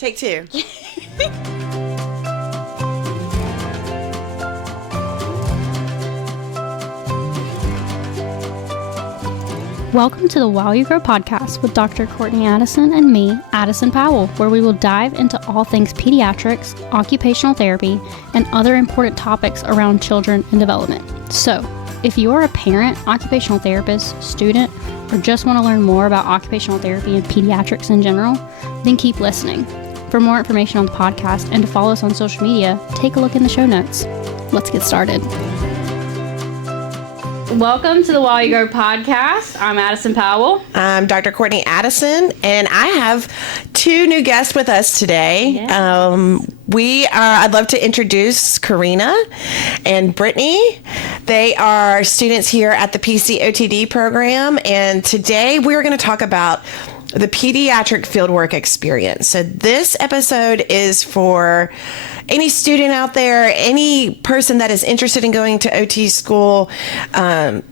Take two. Welcome to the While You Grow podcast with Dr. Courtney Addison and me, Addison Powell, where we will dive into all things pediatrics, occupational therapy, and other important topics around children and development. So, if you are a parent, occupational therapist, student, or just want to learn more about occupational therapy and pediatrics in general, then keep listening. For more information on the podcast and to follow us on social media, take a look in the show notes. Let's get started. Welcome to the While You Grow podcast. I'm Addison Powell. I'm Dr. Courtney Addison, and I have two new guests with us today. Yeah. I'd love to introduce Karina and Britney. They are students here at the PC OTD program, and today we're going to talk about the pediatric fieldwork experience. So this episode is for any student out there, any person that is interested in going to OT school,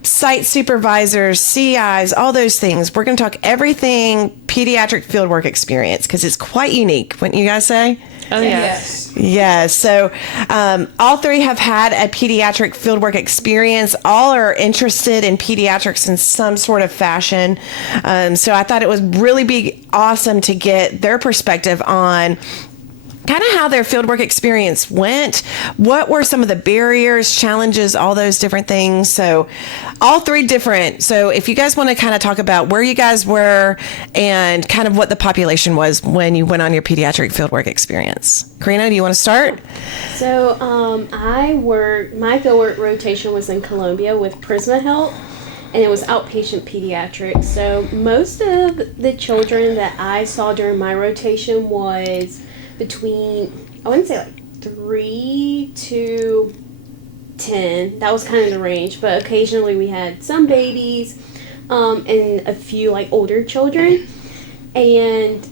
site supervisors, CIs, all those things. We're going to talk everything pediatric fieldwork experience because it's quite unique, wouldn't you guys say? Oh, yes. Yes. So all three have had a pediatric fieldwork experience. All are interested in pediatrics in some sort of fashion. So I thought it would really be awesome to get their perspective on kind of how their fieldwork experience went. What were some of the barriers, challenges, all those different things. So all three different. So if you guys want to kind of talk about where you guys were and kind of what the population was when you went on your pediatric fieldwork experience. Karina, do you want to start? So my fieldwork rotation was in Columbia with Prisma Health, and it was outpatient pediatrics. So most of the children that I saw during my rotation was between, I wouldn't say like 3 to 10. That was kind of the range, but occasionally we had some babies and a few like older children. And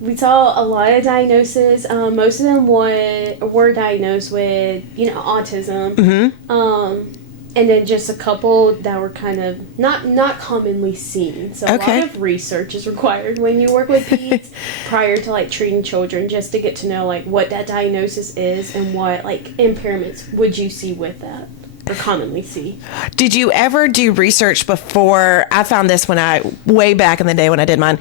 we saw a lot of diagnoses. Most of them were diagnosed with, autism. Mm-hmm. And then just a couple that were kind of not commonly seen. So a lot of research is required when you work with peds prior to like treating children, just to get to know like what that diagnosis is and what like impairments would you see with that or commonly see. Did you ever do research before? I found this way back in the day when I did mine,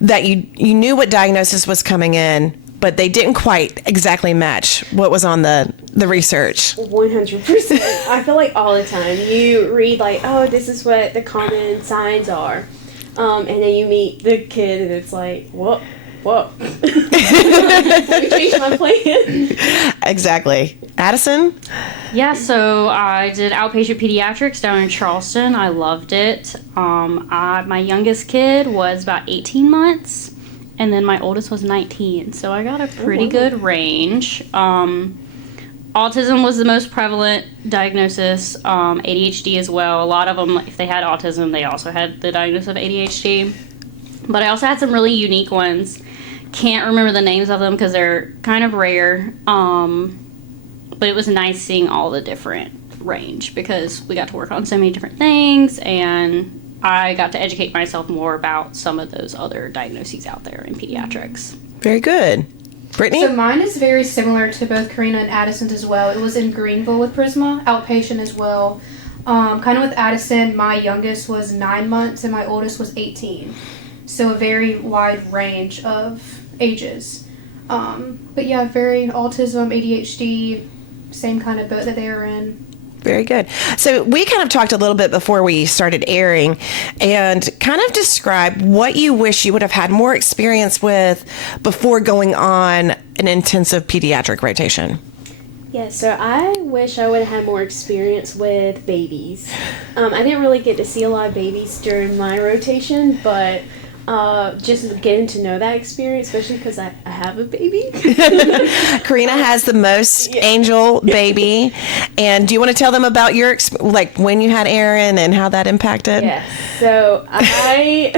that you knew what diagnosis was coming in, but they didn't quite exactly match what was on the research. 100%. I feel like all the time you read like, oh, this is what the common signs are. And then you meet the kid and it's like, whoa. Let me change my plan. Exactly. Addison? Yeah, so I did outpatient pediatrics down in Charleston. I loved it. My youngest kid was about 18 months. And then my oldest was 19, so I got a pretty good range. Autism was the most prevalent diagnosis, ADHD as well. A lot of them, if they had autism, they also had the diagnosis of ADHD. But I also had some really unique ones. Can't remember the names of them because they're kind of rare. But it was nice seeing all the different range because we got to work on so many different things, and I got to educate myself more about some of those other diagnoses out there in pediatrics. Very good. Britney? So mine is very similar to both Karina and Addison's as well. It was in Greenville with Prisma, outpatient as well. Kind of with Addison, my youngest was 9 months and my oldest was 18. So a very wide range of ages. But yeah, very autism, ADHD, same kind of boat that they were in. Very good. So we kind of talked a little bit before we started airing and kind of describe what you wish you would have had more experience with before going on an intensive pediatric rotation. Yeah, so I wish I would have had more experience with babies. I didn't really get to see a lot of babies during my rotation, but just getting to know that experience, especially because I have a baby. Karina has the most angel baby. And do you want to tell them about your, when you had Aaron and how that impacted? Yes. So I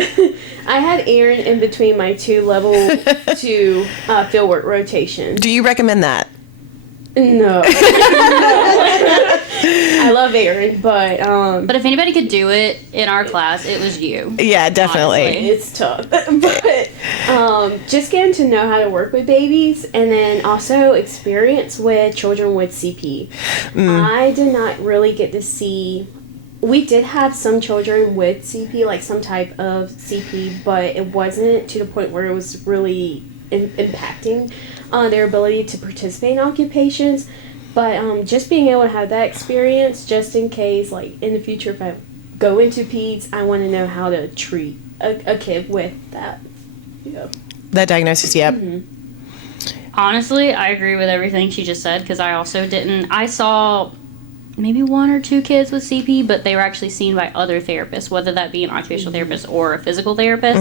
had Aaron in between my two level 2 fieldwork rotations. Do you recommend that? No. I love Aaron, but But if anybody could do it in our class, it was you. Yeah, definitely. Honestly. it's tough. But just getting to know how to work with babies, and then also experience with children with CP. I did not really get to see. We did have some children with CP, like some type of CP, but it wasn't to the point where it was really impacting their ability to participate in occupations. But just being able to have that experience, just in case, like in the future, if I go into peds, I want to know how to treat a kid with that. That diagnosis, yep. Honestly, I agree with everything she just said, because I also didn't. I saw maybe 1 or 2 kids with CP, but they were actually seen by other therapists, whether that be an occupational therapist or a physical therapist.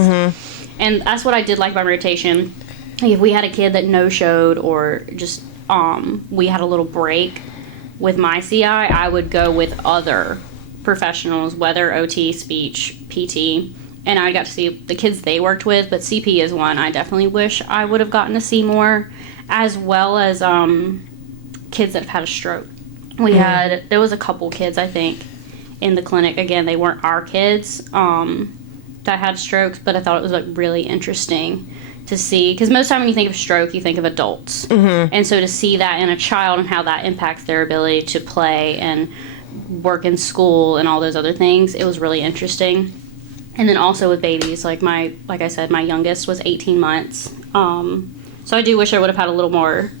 And that's what I did like by rotation. Like if we had a kid that no-showed, or just we had a little break with my CI, I would go with other professionals, whether OT, speech, PT, and I got to see the kids they worked with. But CP is one I definitely wish I would have gotten to see more, as well as kids that have had a stroke. There was a couple kids, I think, in the clinic. Again, they weren't our kids that had strokes, but I thought it was like really interesting to see, because most of the time when you think of stroke, you think of adults. And so to see that in a child and how that impacts their ability to play and work in school and all those other things, it was really interesting. And then also with babies, like I said, my youngest was 18 months. So I do wish I would have had a little more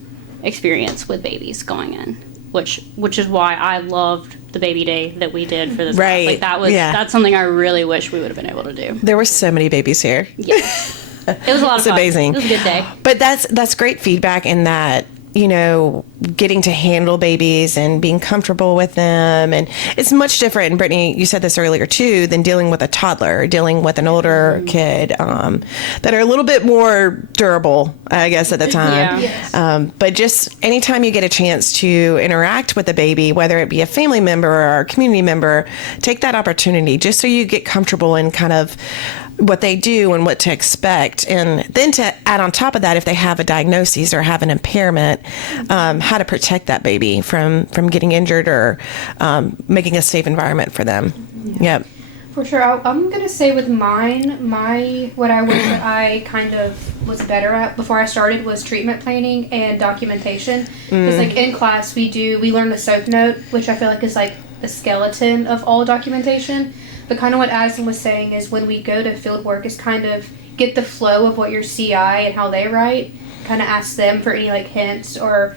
experience with babies going in, which is why I loved the baby day that we did for this class. Like that's something I really wish we would have been able to do. There were so many babies here. Yeah. It was a lot of fun. It's amazing. It was a good day. But that's great feedback in that, you know, getting to handle babies and being comfortable with them. And it's much different. And Britney, you said this earlier too, than dealing with a toddler, dealing with an older kid that are a little bit more durable, I guess, at the time. Yeah. But just anytime you get a chance to interact with a baby, whether it be a family member or a community member, take that opportunity just so you get comfortable in kind of what they do and what to expect. And then to add on top of that, if they have a diagnosis or have an impairment, how to protect that baby from getting injured or making a safe environment for them. Yep. For sure. I'm going to say with mine, what I wish that I kind of was better at before I started was treatment planning and documentation. Because like in class we learn the SOAP note, which I feel like is like the skeleton of all documentation. But kind of what Addison was saying is when we go to Fieldwork is kind of get the flow of what your CI and how they write, kind of ask them for any like hints or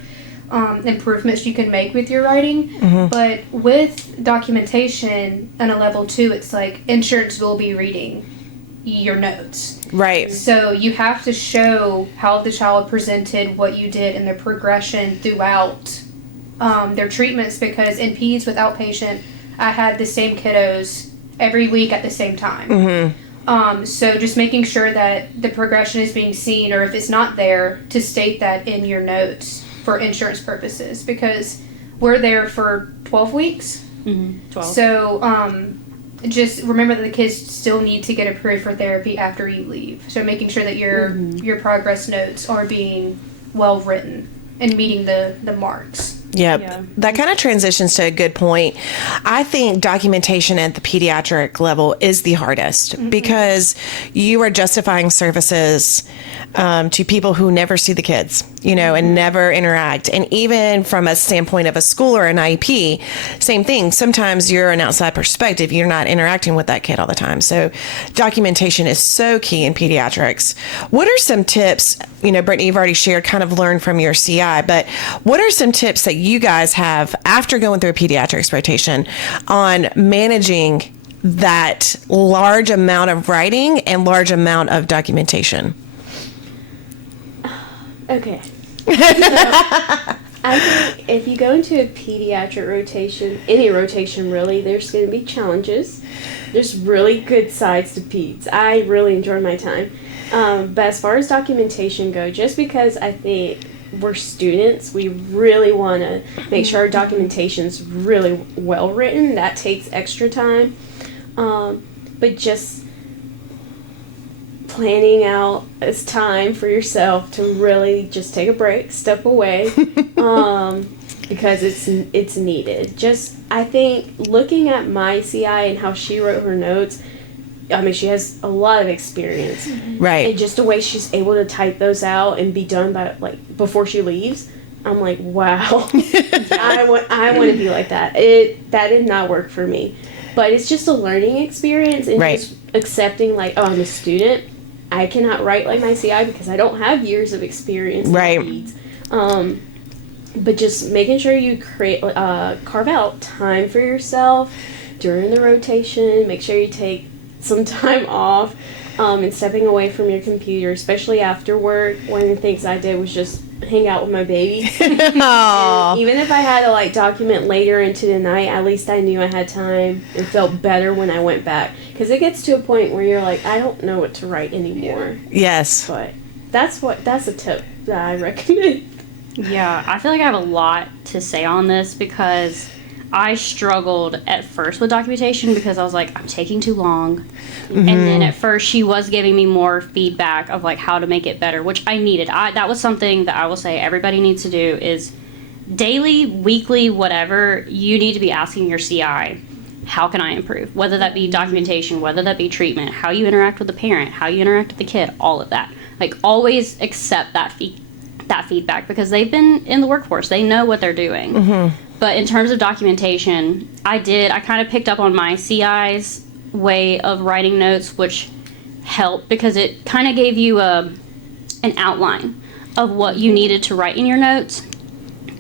improvements you can make with your writing. But with documentation on a level 2, it's like insurance will be reading your notes. Right. So you have to show how the child presented, what you did, and their progression throughout their treatments, because in peds with outpatient, I had the same kiddos every week at the same time. So just making sure that the progression is being seen, or if it's not there, to state that in your notes for insurance purposes, because we're there for 12 weeks. 12. So just remember that the kids still need to get approved for therapy after you leave. So making sure that your progress notes are being well written and meeting the marks. Yep. Yeah. That kind of transitions to a good point. I think documentation at the pediatric level is the hardest because you are justifying services to people who never see the kids, you know, and never interact. And even from a standpoint of a school or an IEP, same thing. Sometimes you're an outside perspective. You're not interacting with that kid all the time. So documentation is so key in pediatrics. What are some tips, you know, Britney, you've already shared, kind of learned from your CI, but what are some tips that you guys have after going through a pediatrics rotation on managing that large amount of writing and large amount of documentation? Okay. So, I think if you go into a pediatric rotation, any rotation really, there's going to be challenges. There's really good sides to peds. I really enjoyed my time. But as far as documentation go, just because I think we're students, we really want to make sure our documentation's really well written. That takes extra time. But just planning out as time for yourself to really just take a break, step away, because it's needed. Just, I think, looking at my CI and how she wrote her notes, I mean, she has a lot of experience. Right. And just the way she's able to type those out and be done by, like, before she leaves, I'm like, wow. I want to be like that. That did not work for me. But it's just a learning experience, and just accepting, like, oh, I'm a student. I cannot write like my CI because I don't have years of experience. Right. But just making sure you carve out time for yourself during the rotation. Make sure you take some time off, and stepping away from your computer, especially after work. One of the things I did was just hang out with my baby. And even if I had to, like, document later into the night, at least I knew I had time and felt better when I went back. Because it gets to a point where you're like, I don't know what to write anymore. Yes. But that's a tip that I recommend. Yeah, I feel like I have a lot to say on this because I struggled at first with documentation because I was like, I'm taking too long. And then at first she was giving me more feedback of, like, how to make it better, which I needed. That was something that I will say everybody needs to do is daily, weekly, whatever, you need to be asking your CI, how can I improve? Whether that be documentation, whether that be treatment, how you interact with the parent, how you interact with the kid, all of that. Like, always accept that feedback because they've been in the workforce. They know what they're doing. But in terms of documentation, I kind of picked up on my CI's way of writing notes, which helped because it kind of gave you an outline of what you needed to write in your notes.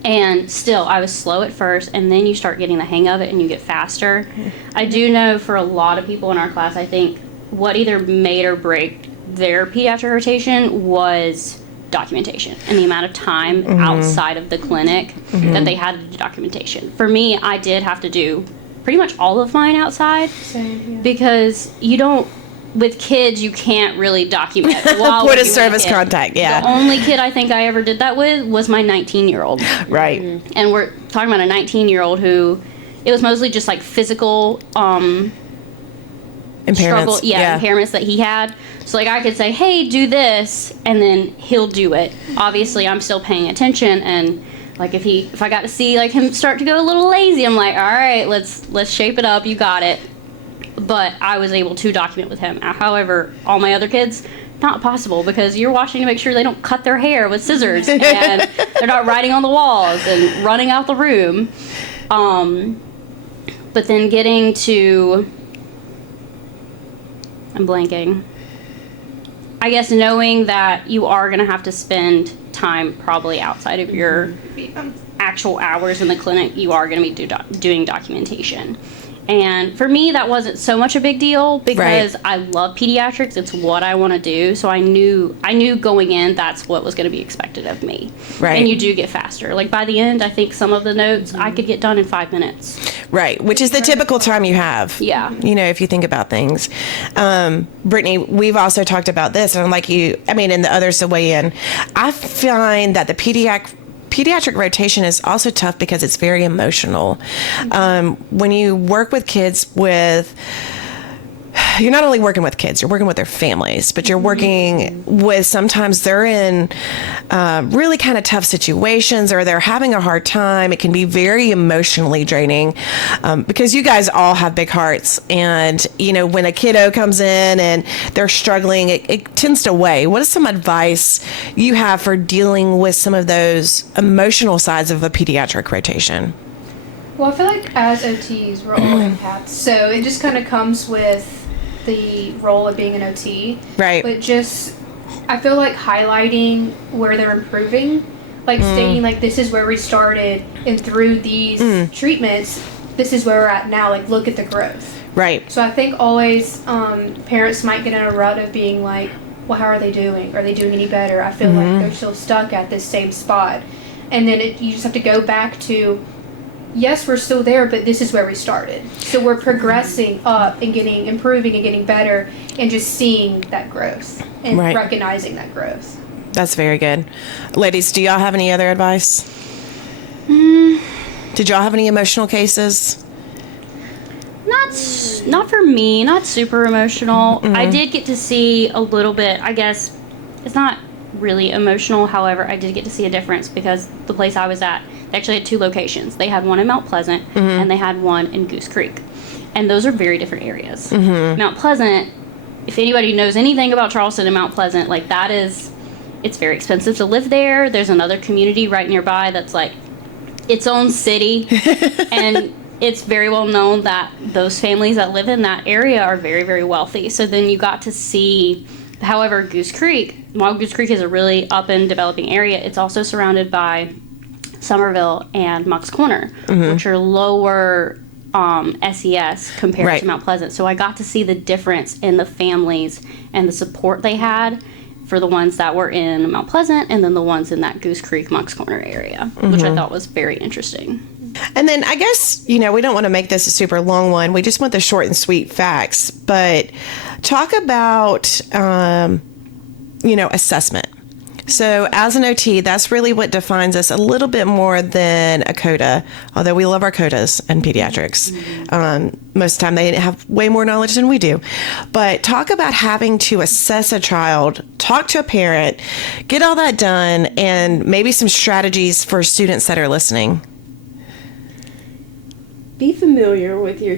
And still, I was slow at first, and then you start getting the hang of it and you get faster. I do know for a lot of people in our class, I think what either made or break their pediatric rotation was documentation and the amount of time outside of the clinic that they had to do documentation. For me, I did have to do pretty much all of mine outside. Same, because you don't, with kids, you can't really document while Point of service contact, yeah. The only kid I think I ever did that with was my 19-year-old. Right. And we're talking about a 19-year-old who, it was mostly just like physical impairments. Impairments that he had. So, like, I could say, hey, do this, and then he'll do it. Obviously, I'm still paying attention, and, like, if I got to see, like, him start to go a little lazy, I'm like, all right, let's shape it up, you got it. But I was able to document with him. However, all my other kids, not possible, because you're watching to make sure they don't cut their hair with scissors, and they're not writing on the walls and running out the room. But then getting to... I'm blanking. I guess knowing that you are going to have to spend time probably outside of your actual hours in the clinic, you are going to be doing documentation. And for me, that wasn't so much a big deal because I love pediatrics. It's what I want to do. So I knew going in that's what was going to be expected of me. Right. And you do get faster. Like, by the end, I think some of the notes I could get done in 5 minutes. Right, which is the typical time you have. Yeah. You know, if you think about things. Britney, we've also talked about this, and like and the others to weigh in. I find that the pediatric rotation is also tough because it's very emotional. When you work with kids you're not only working with kids, you're working with their families, but you're working with, sometimes they're in really kind of tough situations or they're having a hard time. It can be very emotionally draining because you guys all have big hearts. And, you know, when a kiddo comes in and they're struggling, it tends to weigh. What is some advice you have for dealing with some of those emotional sides of a pediatric rotation? Well, I feel like as OTs, we're all empaths. So it just kind of comes with the role of being an OT. Right. But just, I feel like highlighting where they're improving, like stating, like, this is where we started, and through these treatments, this is where we're at now. Like, look at the growth. Right. So I think always parents might get in a rut of being like, well, how are they doing? Are they doing any better? I feel like they're still stuck at this same spot. And then you just have to go back to, yes, we're still there, but this is where we started. So we're progressing up and improving and getting better, and just seeing that growth and recognizing that growth. That's very good. Ladies, do y'all have any other advice? Did y'all have any emotional cases? Not for me, not super emotional. I did get to see a little bit, I guess, it's not really emotional. However, I did get to see a difference because the place I was at, they actually had 2 locations. They had one in Mount Pleasant and they had one in Goose Creek. And those are very different areas. Mount Pleasant, if anybody knows anything about Charleston and Mount Pleasant, like that is, it's very expensive to live there. There's another community right nearby that's like its own city. And it's very well known that those families that live in that area are very, very wealthy. So then you got to see, however, Goose Creek, while Goose Creek is a really up and developing area, it's also surrounded by Somerville and Moncks Corner, which are lower SES compared to Mount Pleasant. So I got to see the difference in the families and the support they had for the ones that were in Mount Pleasant and then the ones in that Goose Creek, Moncks Corner area, which I thought was very interesting. And then I guess, we don't want to make this a super long one. We just want the short and sweet facts. But talk about, assessment. So as an OT, that's really what defines us a little bit more than a CODA, although we love our CODAs in pediatrics. Most of the time they have way more knowledge than we do. But talk about having to assess a child, talk to a parent, get all that done, and maybe some strategies for students that are listening. Be familiar with your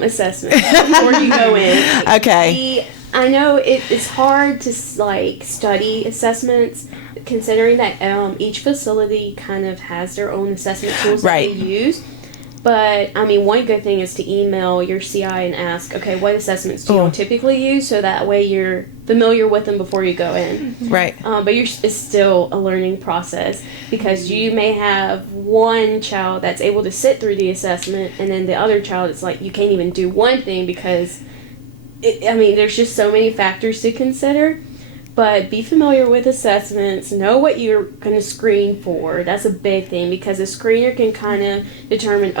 assessment before you go in. Okay. I know it's hard to study assessments, considering that each facility kind of has their own assessment tools that they use. But one good thing is to email your CI and ask, okay, what assessments do you typically use, so that way you're familiar with them before you go in. Right. But it's still a learning process, because you may have one child that's able to sit through the assessment, and then the other child, it's like you can't even do one thing because there's just so many factors to consider. But be familiar with assessments. Know what you're going to screen for. That's a big thing, because a screener can kind of determine,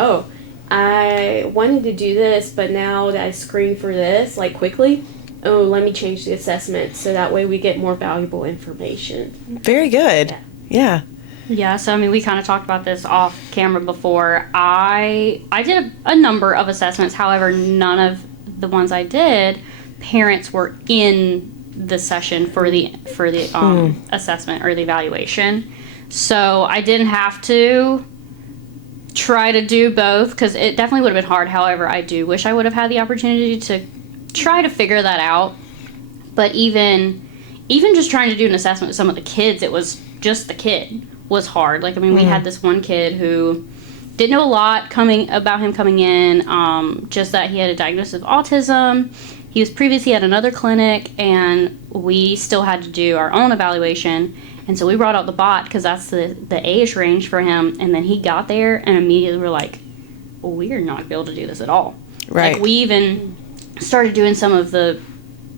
I wanted to do this, but now that I screened for this, quickly, let me change the assessment, so that way we get more valuable information. Very good. Yeah. Yeah, so we kind of talked about this off camera before. I did a number of assessments. However, none of the ones I did, parents were in the session for the assessment or the evaluation. So I didn't have to try to do both, because it definitely would have been hard. However, I do wish I would have had the opportunity to try to figure that out. But even just trying to do an assessment with some of the kids, it was just the kid was hard. We had this one kid who didn't know a lot about him coming in, just that he had a diagnosis of autism. He was previously at another clinic, and we still had to do our own evaluation. And so we brought out the bot, because that's the age range for him. And then he got there, and immediately we're like, well, we are not going to be able to do this at all. Right. We even started doing some of the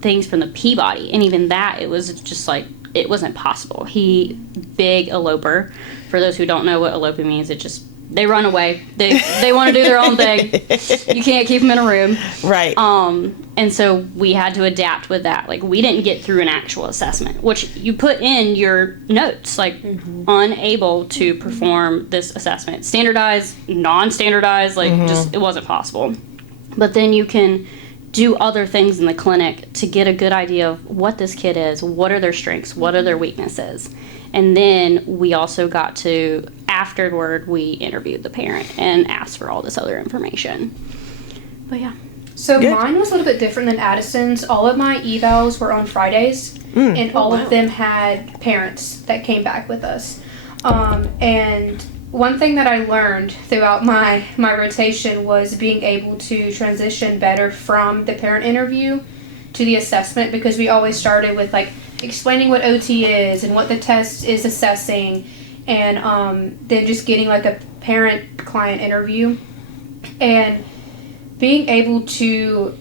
things from the Peabody, and even that, it was just it wasn't possible. Big eloper. For those who don't know what eloping means, they run away. They want to do their own thing. You can't keep them in a room. Right. And so we had to adapt with that. We didn't get through an actual assessment, which you put in your notes, unable to perform this assessment. Standardized, non-standardized, just, it wasn't possible. But then you can do other things in the clinic to get a good idea of what this kid is, what are their strengths, what are their weaknesses. And then we also got to, afterward, we interviewed the parent and asked for all this other information. But yeah. So mine was a little bit different than Addison's. All of my evals were on Fridays, and all of them had parents that came back with us. And one thing that I learned throughout my rotation was being able to transition better from the parent interview to the assessment, because we always started with explaining what OT is and what the test is assessing, and then just getting a parent-client interview. And being able to,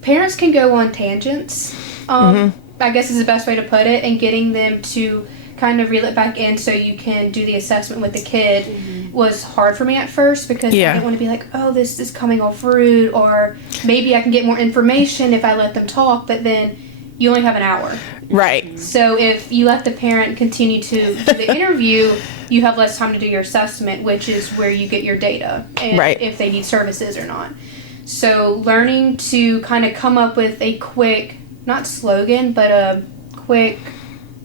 parents can go on tangents, I guess is the best way to put it, and getting them to kind of reel it back in so you can do the assessment with the kid was hard for me at first, because I didn't want to be this is coming off rude, or maybe I can get more information if I let them talk, but then you only have an hour. Right. So if you let the parent continue to do the interview, you have less time to do your assessment, which is where you get your data, and if they need services or not. So learning to kind of come up with a quick, not slogan, but a quick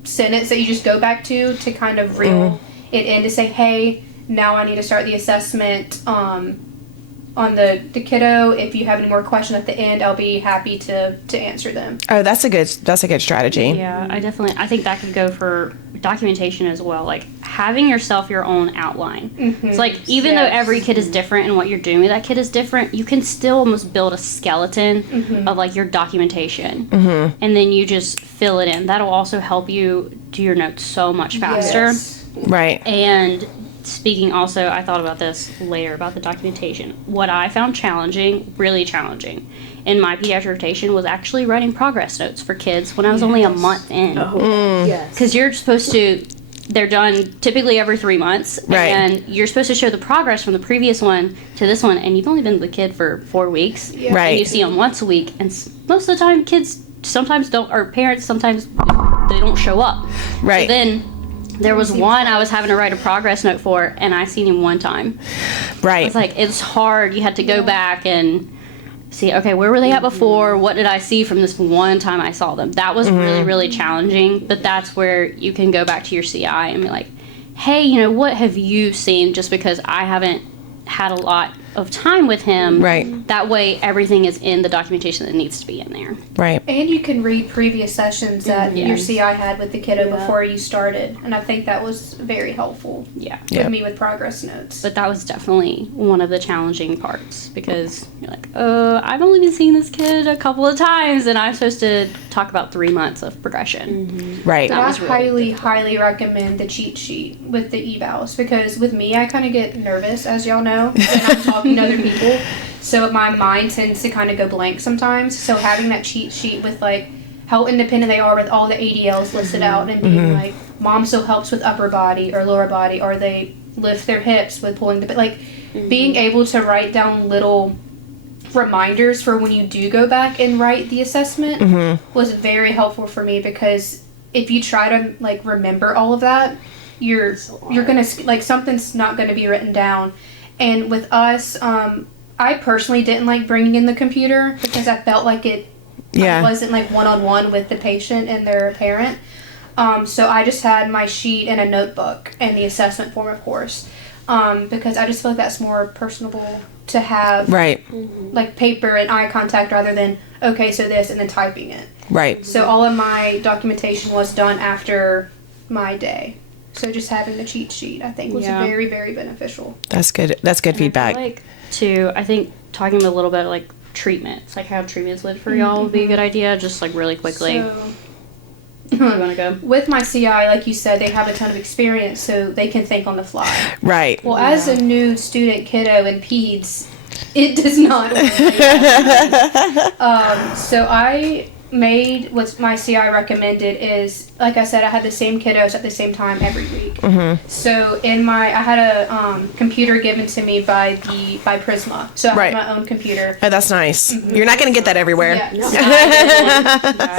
sentence that you just go back to kind of reel it in to say, hey, now I need to start the assessment on the kiddo. If you have any more questions at the end, I'll be happy to answer them. Oh, that's a good strategy. Yeah, I think that could go for documentation as well. Like having your own outline. It's like even though every kid is different and what you're doing with that kid is different, you can still almost build a skeleton of like your documentation, and then you just fill it in. That'll also help you do your notes so much faster. Yes. Right. And speaking also, I thought about this later about the documentation. What I found challenging, really challenging, in my pediatric rotation was actually writing progress notes for kids when I was only a month in. Yes. Because you're supposed to, they're done typically every 3 months. Right. And you're supposed to show the progress from the previous one to this one, and you've only been with the kid for 4 weeks. Yeah. Right. And you see them once a week, and most of the time kids sometimes don't, or parents sometimes they don't show up. Right. So then there was one I was having to write a progress note for, and I seen him one time. Right. It's like, it's hard. You had to go back and see, okay, where were they at before? What did I see from this one time I saw them? That was really, really challenging, but that's where you can go back to your CI and be like, hey, what have you seen? Just because I haven't had a lot of time with him. Right. That way everything is in the documentation that needs to be in there. Right. And you can read previous sessions that your Yes. CI had with the kiddo before you started. And I think that was very helpful Yeah. with me with progress notes. But that was definitely one of the challenging parts because you're like, I've only been seeing this kid a couple of times and I'm supposed to talk about 3 months of progression. Right. But I was really highly recommend the cheat sheet with the evals because with me, I kind of get nervous, as y'all know, when I'm talking to other people. So my mind tends to kind of go blank sometimes. So having that cheat sheet with like how independent they are with all the ADLs listed out and being like, mom still helps with upper body or lower body, or they lift their hips with pulling the, like being able to write down little reminders for when you do go back and write the assessment was very helpful for me because if you try to like remember all of that, you're gonna like something's not gonna be written down. And with us, I personally didn't like bringing in the computer because I felt like it wasn't like one-on-one with the patient and their parent. So I just had my sheet and a notebook and the assessment form, of course, because I just feel like that's more personable to have, Right. like paper and eye contact rather than okay, so this and then typing it. Right. So all of my documentation was done after my day. So just having the cheat sheet, I think, was very, very beneficial. That's good. That's good feedback. I think talking a little bit like treatments, like how treatments went for y'all would be a good idea, just like really quickly. So, you want to go? with my CI, like you said, they have a ton of experience, so they can think on the fly. Right. Well, as a new student kiddo in peds, it does not work like that. So I made what my CI recommended is, like I said, I had the same kiddos at the same time every week. So I had a computer given to me by Prisma. So I had my own computer. Oh, that's nice. You're not going to get that everywhere. Yeah.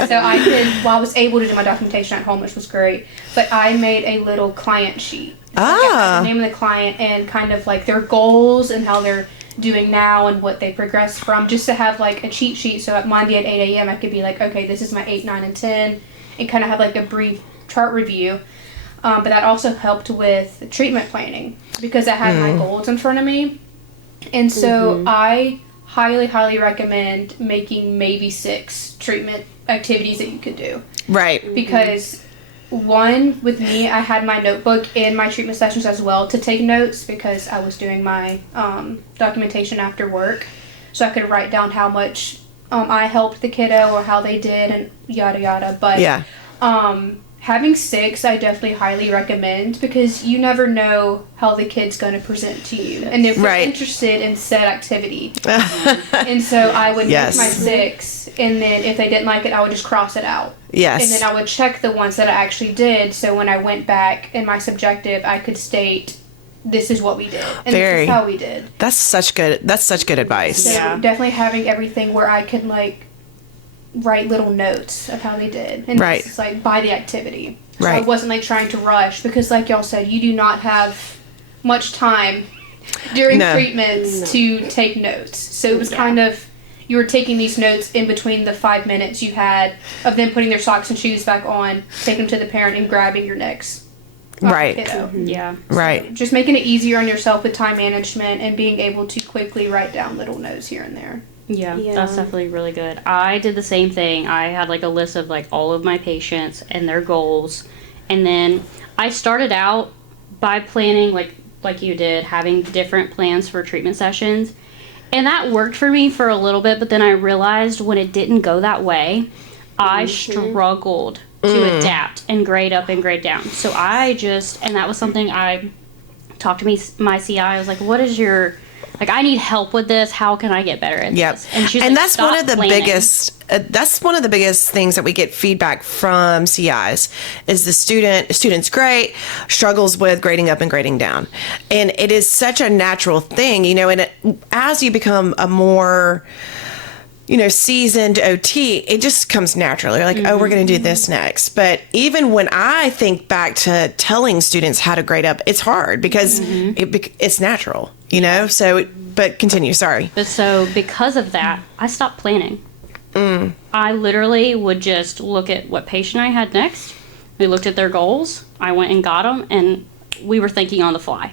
So I was able to do my documentation at home, which was great. But I made a little client sheet. So I had the name of the client and kind of like their goals and how they're doing now and what they progressed from, just to have like a cheat sheet. So at Monday at 8 a.m. I could be like, okay, this is my 8, 9, and 10, and kind of have like a brief chart review. But that also helped with treatment planning because I had my goals in front of me. And so I highly, highly recommend making maybe 6 treatment activities that you could do. Right. Because one, with me, I had my notebook in my treatment sessions as well to take notes because I was doing my documentation after work. So I could write down how much I helped the kiddo or how they did and yada yada. But having 6, I definitely highly recommend because you never know how the kid's going to present to you. And if they're interested in said activity. And so I would make my 6, and then if they didn't like it, I would just cross it out. Yes. And then I would check the ones that I actually did, so when I went back in my subjective, I could state, this is what we did, and this is how we did. That's such good advice. So definitely having everything where I could, like, write little notes of how they did. And it's like by the activity. So I wasn't like trying to rush because like y'all said, you do not have much time during treatments to take notes. So it was kind of, you were taking these notes in between the 5 minutes you had of them putting their socks and shoes back on, taking them to the parent, and grabbing your next Right. kiddo. Yeah. Right. Just making it easier on yourself with time management and being able to quickly write down little notes here and there. Yeah, Yeah. that's definitely really good. I did the same thing. I had like a list of like all of my patients and their goals. And then I started out by planning like you did, having different plans for treatment sessions. And that worked for me for a little bit, but then I realized when it didn't go that way, I struggled to adapt and grade up and grade down. So and that was something I talked to my CI. I was like, what is your, like, I need help with this. How can I get better at this? And she's like, that's one of the planning. that's one of the biggest things that we get feedback from CIs is the student's great, struggles with grading up and grading down. And it is such a natural thing, and as you become a more seasoned OT, it just comes naturally. You're like, oh, we're going to do this next. But even when I think back to telling students how to grade up, it's hard because it's natural, So, but continue. Sorry. But so because of that, I stopped planning. I literally would just look at what patient I had next. We looked at their goals. I went and got them, and we were thinking on the fly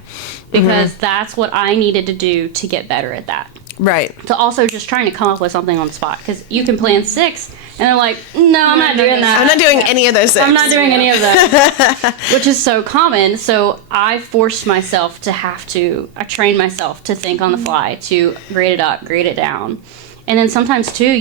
because that's what I needed to do to get better at that. Right. To also just trying to come up with something on the spot because you can plan 6 and they're like, no, I'm not doing that. I'm not doing any of those things. I'm not doing any of those, which is so common. So I forced myself I trained myself to think on the fly, to grade it up, grade it down. And then sometimes too,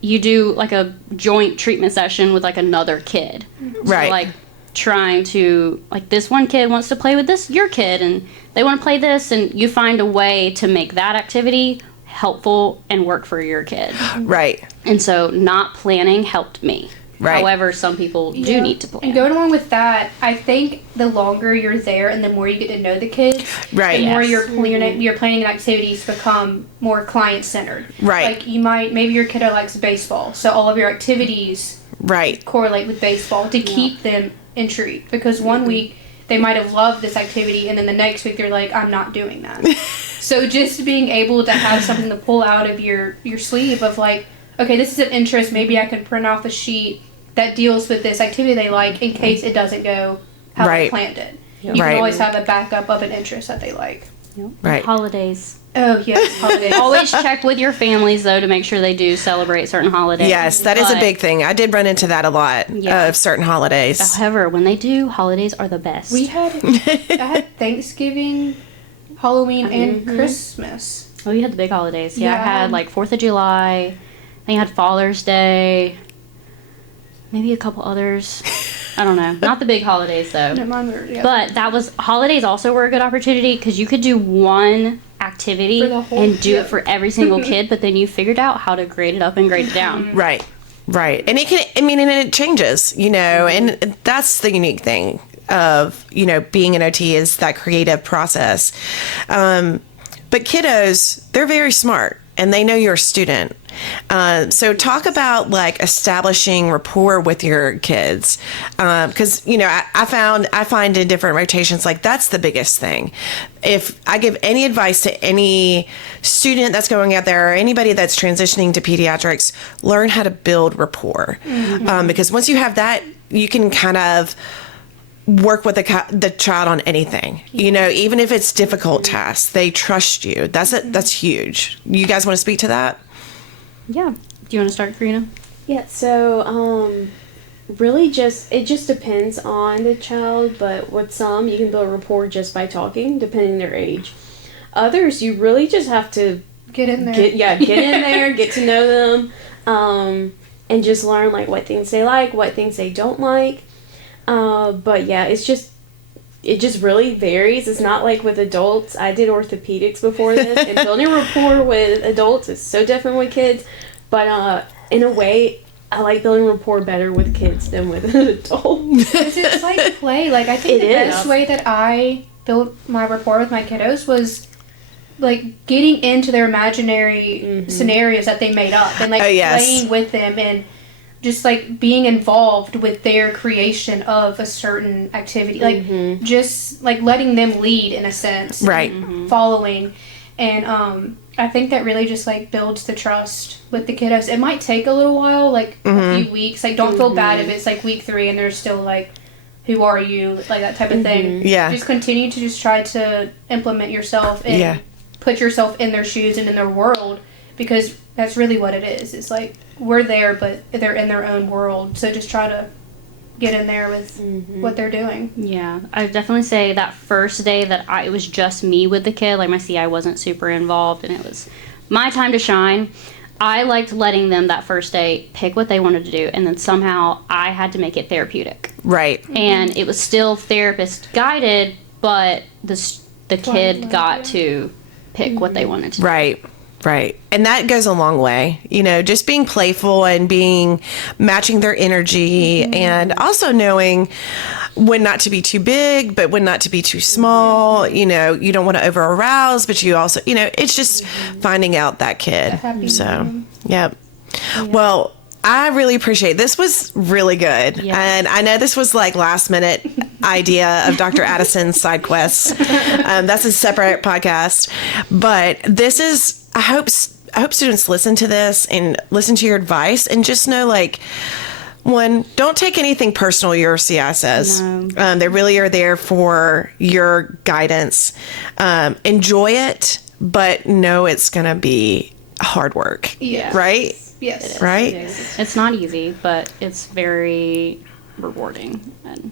you do like a joint treatment session with like another kid. Right. So like trying to, like, this one kid wants to play with your kid and they want to play this, and you find a way to make that activity helpful and work for your kid. Right. And so not planning helped me. Right. However, some people do need to plan. And going along with that, I think the longer you're there and the more you get to know the kids, Right. the more Yes. your planning activities become more client-centered. Right. Like maybe your kiddo likes baseball, so all of your activities Right. correlate with baseball to keep them intrigued. Because one week they might have loved this activity, and then the next week they're like, I'm not doing that. So just being able to have something to pull out of your sleeve of like, okay, this is an interest, maybe I can print off a sheet that deals with this activity they like in case it doesn't go how they planned it. You can always have a backup of an interest that they like. Yep. Right. Holidays. Oh, yes, holidays. Always check with your families, though, to make sure they do celebrate certain holidays. Yes, that is a But, big thing. I did run into that a lot Yeah. of certain holidays. However, when they do, holidays are the best. I had Thanksgiving, Halloween, and Christmas. Oh, you had the big holidays. Yeah, I Yeah. had like 4th of July. Then you had Father's Day. Maybe a couple others. I don't know. Not the big holidays, though. No, mine were, yeah. But holidays also were a good opportunity because you could do one activity For the whole and do kid. it for every single kid, but then you figured out how to grade it up and grade it down. Right. Right. And and it changes, and that's the unique thing of, being an OT is that creative process. But kiddos, they're very smart and they know you're a student. So talk about like establishing rapport with your kids. Cause I find in different rotations, like that's the biggest thing. If I give any advice to any student that's going out there or anybody that's transitioning to pediatrics, learn how to build rapport. Because once you have that, you can kind of work with the child on anything, even if it's difficult tasks, they trust you. That's huge. You guys want to speak to that? Yeah. Do you want to start, Karina? Yeah, so really it just depends on the child, but with some you can build rapport just by talking, depending on their age. Others you really just have to Get in there. get in there, get to know them, and just learn like what things they like, what things they don't like. But yeah, it just really varies. It's not like with adults. I did orthopedics before this, and building rapport with adults is so different with kids. But in a way, I like building rapport better with kids than with an adult. Because it's like play. Like, I think It the is. best way that I built my rapport with my kiddos was like getting into their imaginary scenarios that they made up and like playing with them and just like being involved with their creation of a certain activity, like just like letting them lead in a sense, Right. following. And I think that really just like builds the trust with the kiddos. It might take a little while, like a few weeks. Like, don't feel bad if it's like week 3 and they're still like, who are you? Like that type of thing. Yeah. Just continue to just try to implement yourself and put yourself in their shoes and in their world, because that's really what it is. It's like, we're there, but they're in their own world. So just try to get in there with what they're doing. Yeah, I would definitely say that first day that it was just me with the kid, like my CI wasn't super involved and it was my time to shine. I liked letting them that first day pick what they wanted to do, and then somehow I had to make it therapeutic. Right. And it was still therapist guided, but the kid got to pick what they wanted to do. Right. And that goes a long way. You know, just being playful and matching their energy, and also knowing when not to be too big, but when not to be too small. You know, you don't want to over arouse, but you also, you know, it's just finding out that kid. So, yep. Well, I really appreciate it. This was really good. Yeah. And I know this was like last minute idea of Dr. Addison's side quests. That's a separate podcast. But this is, I hope students listen to this and listen to your advice and just know, like, one, don't take anything personal your CI says. No. They really are there for your guidance. Enjoy it, but know it's going to be hard work. Yeah. Right? Yes. Right? It's not easy, but it's very rewarding. And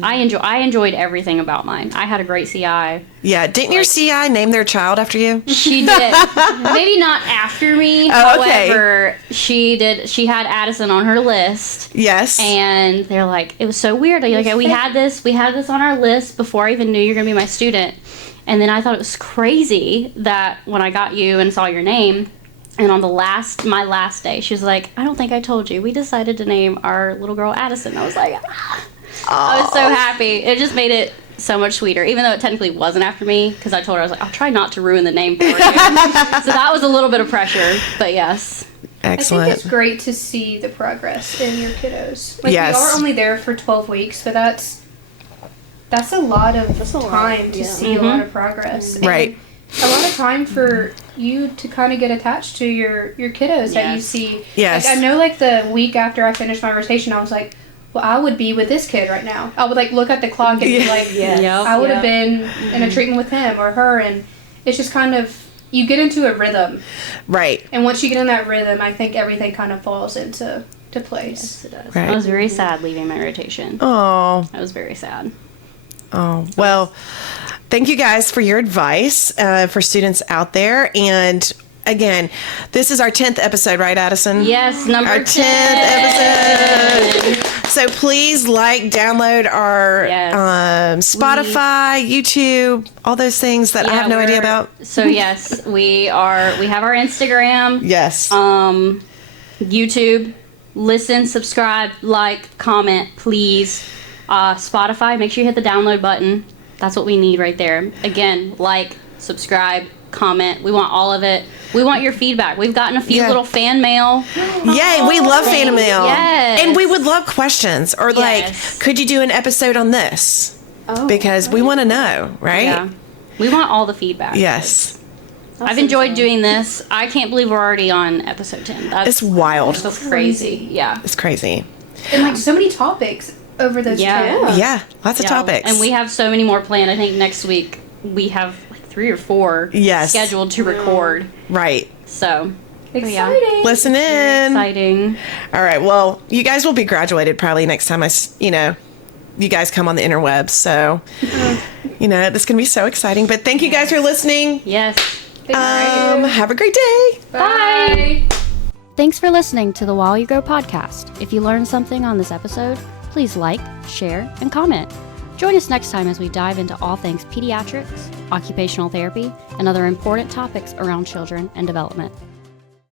I enjoyed everything about mine. I had a great CI. Yeah. Didn't your CI name their child after you? She did. Maybe not after me. Oh, okay. However, she did. She had Addison on her list. Yes. And they're like, it was so weird. Like, we had this on our list before I even knew you were going to be my student. And then I thought it was crazy that when I got you and saw your name, and on my last day, she was like, I don't think I told you. We decided to name our little girl Addison. I was like, I was so happy. It just made it so much sweeter, even though it technically wasn't after me, because I told her, I was like, I'll try not to ruin the name for you. So that was a little bit of pressure, but yes. Excellent. I think it's great to see the progress in your kiddos. Like, Yes. we are only there for 12 weeks, but that's a lot of time to see a lot of progress. And Right. a lot of time for you to kind of get attached to your kiddos that you see. Yes. Like, I know, like, the week after I finished my rotation, I was like, well, I would be with this kid right now. I would, like, look at the clock and be like, I would have been in a treatment with him or her. And it's just kind of, you get into a rhythm. Right. And once you get in that rhythm, I think everything kind of falls into place. Yes, it does. Right. I was very sad leaving my rotation. Oh. I was very sad. Oh. Well, thank you guys for your advice for students out there. And again, this is our 10th episode, right, Addison? Yes, number our 10th episode. So please download our Spotify, YouTube, all those things that I have no idea about. So yes, we have our Instagram. Yes. YouTube. Listen, subscribe, like, comment, please. Spotify, make sure you hit the download button. That's what we need right there. Again, like, subscribe, comment. We want all of it. We want your feedback. We've gotten a few little fan mail. Yay, we love fan mail. Yes. And we would love questions or like, could you do an episode on this? Because we want to know, right? Yeah. We want all the feedback. Yes. I've enjoyed doing this. I can't believe we're already on episode 10. It's wild. That's crazy. Yeah. It's crazy. And, like, so many topics over those 10. Yeah, lots of topics. And we have so many more planned. I think next week we have like 3 or 4 scheduled to record. Right. So Exciting. Listen in. Exciting. All right. Well, you guys will be graduated probably next time you guys come on the interwebs. So, this can be so exciting. But thank you guys for listening. Yes. Have a great day. Bye. Thanks for listening to the While You Grow podcast. If you learned something on this episode, please like, share, and comment. Join us next time as we dive into all things pediatrics, occupational therapy, and other important topics around children and development.